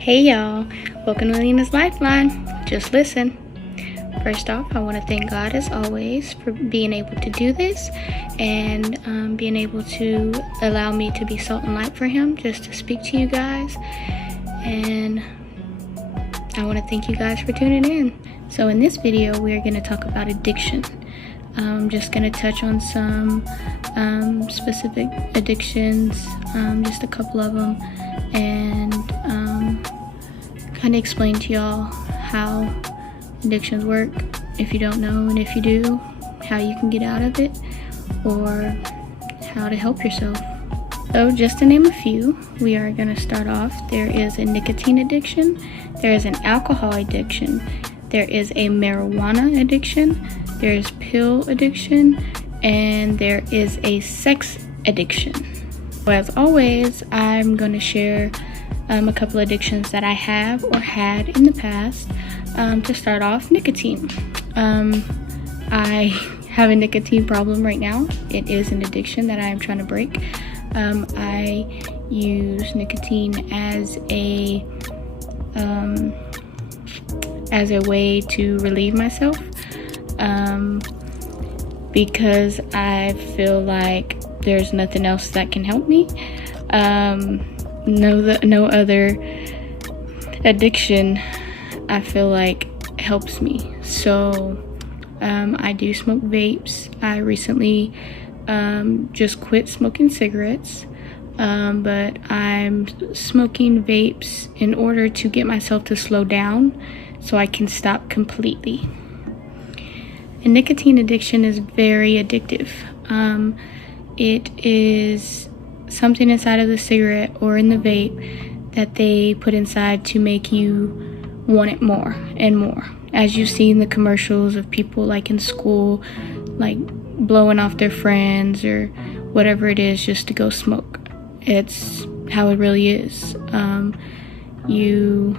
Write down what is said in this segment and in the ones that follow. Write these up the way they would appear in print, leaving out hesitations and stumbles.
Hey y'all, welcome to Lena's Lifeline. Just listen. First off, I want to thank God as always for being able to do this and being able to allow me to be salt and light for Him, just to speak to you guys. And I want to thank you guys for tuning in. So in this video, we're going to talk about addiction. I'm just going to touch on some specific addictions, just a couple of them, and kind of explain to y'all how addictions work, if you don't know, and if you do, how you can get out of it, or how to help yourself. So just to name a few, we are going to start off. There is a nicotine addiction, there is an alcohol addiction, there is a marijuana addiction, there is pill addiction, and there is a sex addiction. So as always, I'm going to share a couple addictions that I have or had in the past. To start off, nicotine. I have a nicotine problem right now. It is an addiction that I am trying to break. I use nicotine as a way to relieve myself, because I feel like there's nothing else that can help me. No other addiction I feel like helps me. So I do smoke vapes. I recently just quit smoking cigarettes, but I'm smoking vapes in order to get myself to slow down so I can stop completely. And nicotine addiction is very addictive. It is something inside of the cigarette or in the vape that they put inside to make you want it more and more. As you see in the commercials of people like in school, like blowing off their friends or whatever it is just to go smoke. It's how it really is. You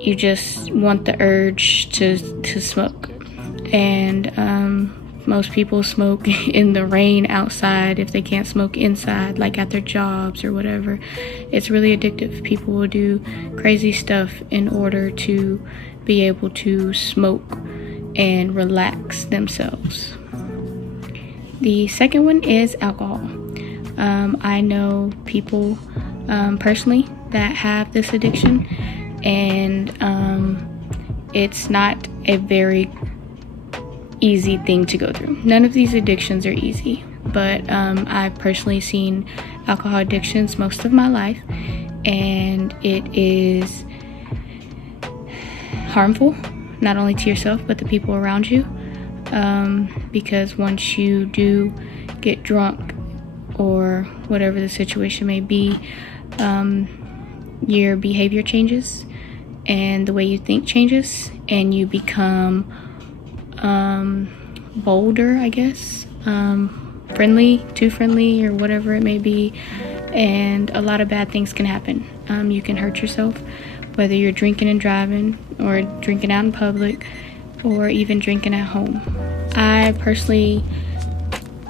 just want the urge to smoke. And most people smoke in the rain outside if they can't smoke inside, like at their jobs or whatever. It's really addictive. People will do crazy stuff in order to be able to smoke and relax themselves. The second one is alcohol. I know people personally that have this addiction, and it's not a very easy thing to go through. None of these addictions are easy, but I've personally seen alcohol addictions most of my life, and it is harmful, not only to yourself but the people around you, because once you do get drunk or whatever the situation may be, your behavior changes and the way you think changes, and you become bolder, I guess, friendly, too friendly, or whatever it may be, and a lot of bad things can happen. You can hurt yourself, whether you're drinking and driving, or drinking out in public, or even drinking at home. I personally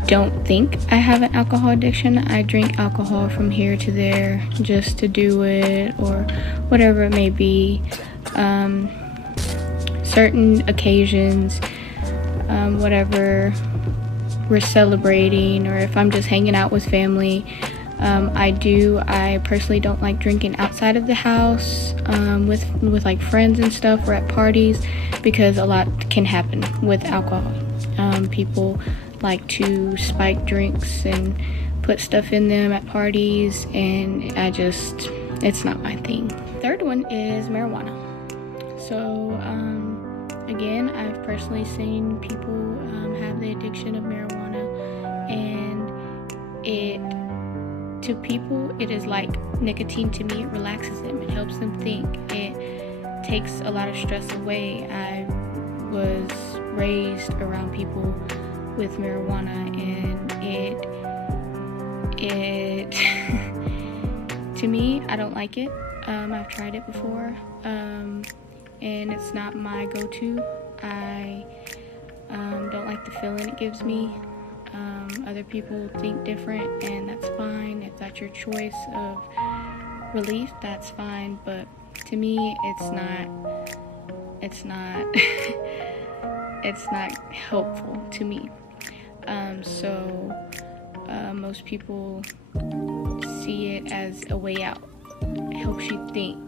don't think I have an alcohol addiction. I drink alcohol from here to there just to do it, or whatever it may be. Certain occasions, whatever we're celebrating, or if I'm just hanging out with family, I personally don't like drinking outside of the house, with like friends and stuff, or at parties, because a lot can happen with alcohol. People like to spike drinks and put stuff in them at parties, and it's not my thing. Third one is marijuana. So again, I've personally seen people have the addiction of marijuana, and to people it is like nicotine. To me, it relaxes them, it helps them think, it takes a lot of stress away. I was raised around people with marijuana, and it to me, I don't like it. I've tried it before, and it's not my go-to. I don't like the feeling it gives me. Other people think different, and that's fine. If that's your choice of relief, that's fine, but to me it's not it's not helpful to me. Most people see it as a way out. It helps you think,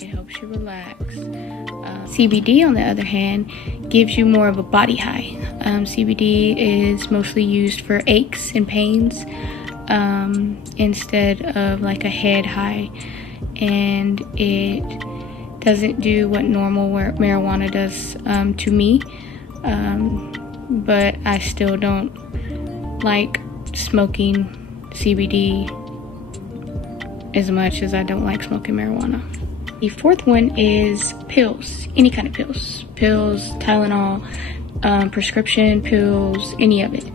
it helps you relax. CBD, on the other hand, gives you more of a body high. CBD is mostly used for aches and pains instead of like a head high, and it doesn't do what normal marijuana does to me, but I still don't like smoking CBD as much as I don't like smoking marijuana. The fourth one is pills, any kind of pills, Tylenol, prescription pills, any of it.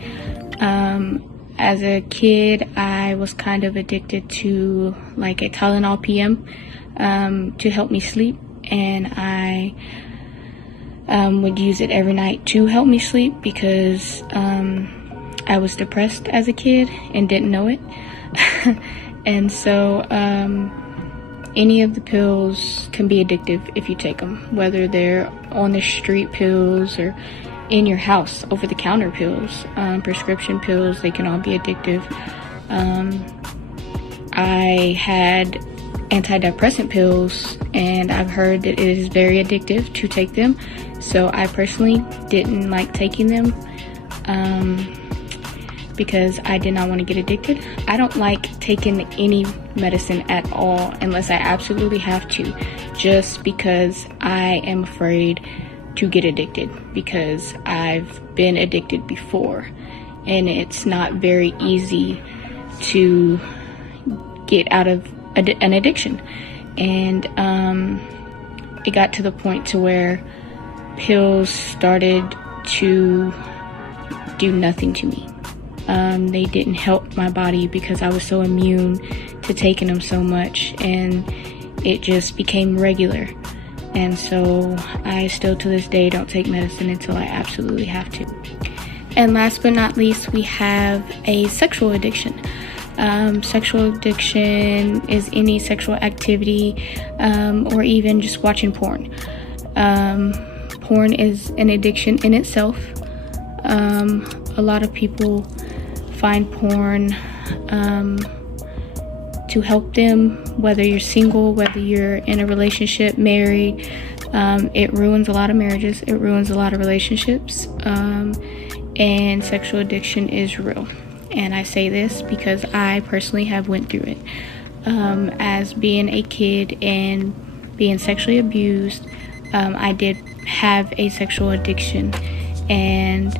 As a kid, I was kind of addicted to like a Tylenol PM to help me sleep, and I would use it every night to help me sleep because I was depressed as a kid and didn't know it. And so any of the pills can be addictive if you take them, whether they're on the street pills or in your house, over-the-counter pills, prescription pills, they can all be addictive. I had antidepressant pills, and I've heard that it is very addictive to take them, so I personally didn't like taking them because I did not want to get addicted. I don't like taking any medicine at all unless I absolutely have to, just because I am afraid to get addicted, because I've been addicted before, and it's not very easy to get out of an addiction. And it got to the point to where pills started to do nothing to me. They didn't help my body because I was so immune to taking them so much, and it just became regular. And so I still to this day don't take medicine until I absolutely have to. And last but not least, we have a sexual addiction. Sexual addiction is any sexual activity or even just watching porn. Porn is an addiction in itself. A lot of people find porn to help them, whether you're single, whether you're in a relationship, married. It ruins a lot of marriages, it ruins a lot of relationships, and sexual addiction is real. And I say this because I personally have went through it. As being a kid and being sexually abused, I did have a sexual addiction, and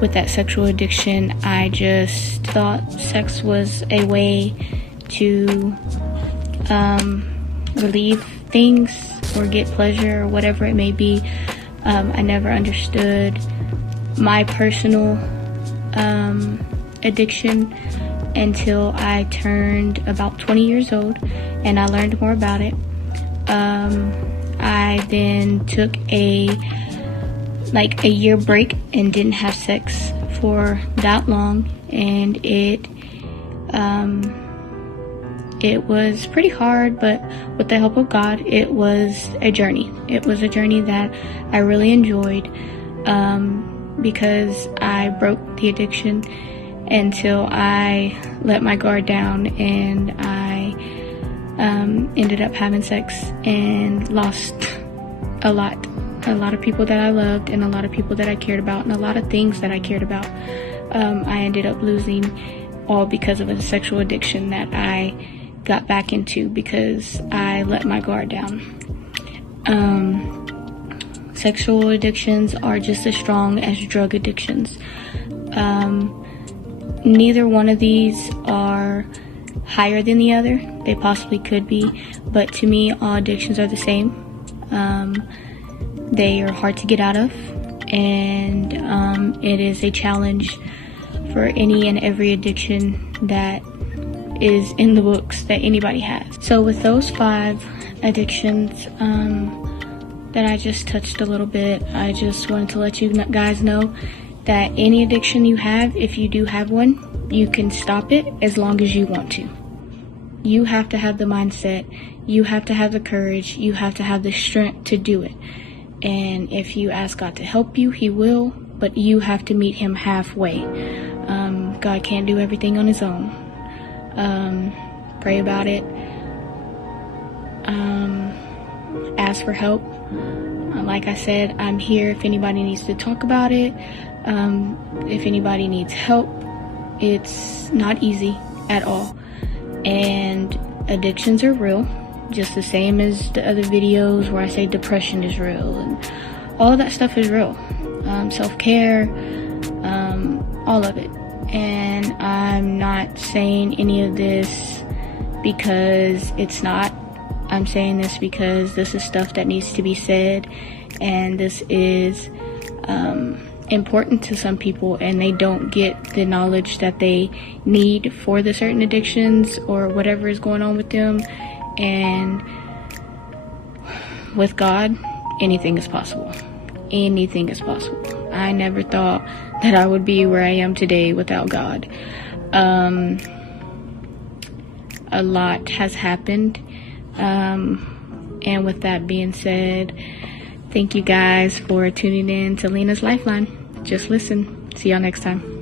with that sexual addiction, I just thought sex was a way to relieve things or get pleasure or whatever it may be. I never understood my personal addiction until I turned about 20 years old and I learned more about it. I then took a year break and didn't have sex for that long, and it was pretty hard, but with the help of God, it was a journey. It was a journey that I really enjoyed because I broke the addiction until I let my guard down, and I ended up having sex and lost a lot of people that I loved, and a lot of people that I cared about, and a lot of things that I cared about. I ended up losing all because of a sexual addiction that I got back into because I let my guard down. Sexual addictions are just as strong as drug addictions. Neither one of these are higher than the other. They possibly could be, but to me, all addictions are the same. They are hard to get out of, and it is a challenge for any and every addiction that is in the books that anybody has. So with those 5 addictions that I just touched a little bit, I just wanted to let you guys know that any addiction you have, if you do have one, you can stop it as long as you want to. You have to have the mindset. You have to have the courage. You have to have the strength to do it. And if you ask God to help you, He will, but you have to meet Him halfway. God can't do everything on His own. Pray about it. Ask for help. Like I said, I'm here if anybody needs to talk about it. If anybody needs help, it's not easy at all. And addictions are real, just the same as the other videos where I say depression is real, and all of that stuff is real. Self-care, all of it. And I'm not saying any of this because it's not. I'm saying this because this is stuff that needs to be said, and this is important to some people, and they don't get the knowledge that they need for the certain addictions or whatever is going on with them. And with God, anything is possible. Anything is possible. I never thought that I would be where I am today without God. A lot has happened. And with that being said, thank you guys for tuning in to Lena's Lifeline. Just listen. See y'all next time.